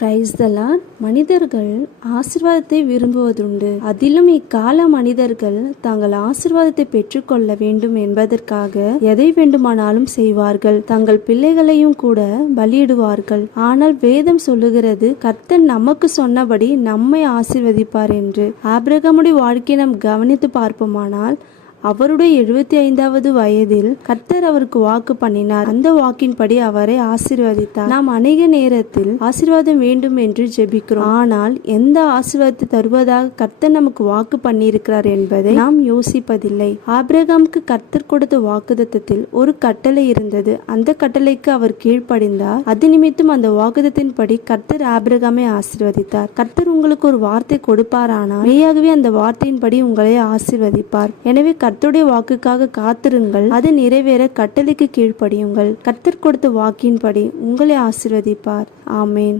Praise the Lord. மனிதர்கள் ஆசீர்வாதத்தை விரும்புவதுண்டு. அதிலும் இக்கால மனிதர்கள் தங்கள் ஆசீர்வாதத்தை பெற்றுக்கொள்ள வேண்டும் என்பதற்காக எதை வேண்டுமானாலும் செய்வார்கள். தங்கள் பிள்ளைகளையும் கூட பலியிடுவார்கள். ஆனால் வேதம் சொல்லுகிறது, கர்த்தர் நமக்கு சொன்னபடி நம்மை ஆசீர்வதிப்பார் என்று. ஆபிரகாமுடைய வாழ்க்கையை நாம் கவனித்து பார்ப்போமானால், அவருடைய 75வது வயதில் கர்த்தர் அவருக்கு வாக்கு பண்ணினார். அந்த வாக்கின்படி அவரை ஆசீர்வதித்தார். நாம் அநேக நேரத்தில் ஆசீர்வாதம் வேண்டும் என்று ஜெபிக்கிறோம். ஆனால் எந்த ஆசீர்வாதத்தை தருவதாக கர்த்தர் நமக்கு வாக்கு பண்ணியிருக்கிறார் என்பதை நாம் யோசிப்பதில்லை. ஆபிரகாமுக்கு கர்த்தர் கொடுத்த வாக்குத்தத்தத்தில் ஒரு கட்டளை இருந்தது. அந்த கட்டளைக்கு அவர் கீழ்ப்படிந்தார். அது நிமித்தம் அந்த வாக்குத்தத்தின்படி கர்த்தர் ஆபிரகாமை ஆசீர்வதித்தார். கர்த்தர் உங்களுக்கு ஒரு வார்த்தை கொடுப்பாரானால் மெய்யாகவே அந்த வார்த்தையின்படி உங்களை ஆசீர்வதிப்பார். எனவே கர்த்தருடைய வாக்குக்காக காத்திருங்கள். அது நிறைவேற கட்டளைக்கு கீழ்ப்படியுங்கள். கர்த்தர் கொடுத்த வாக்கின்படி உங்களை ஆசீர்வதிப்பார். ஆமேன்.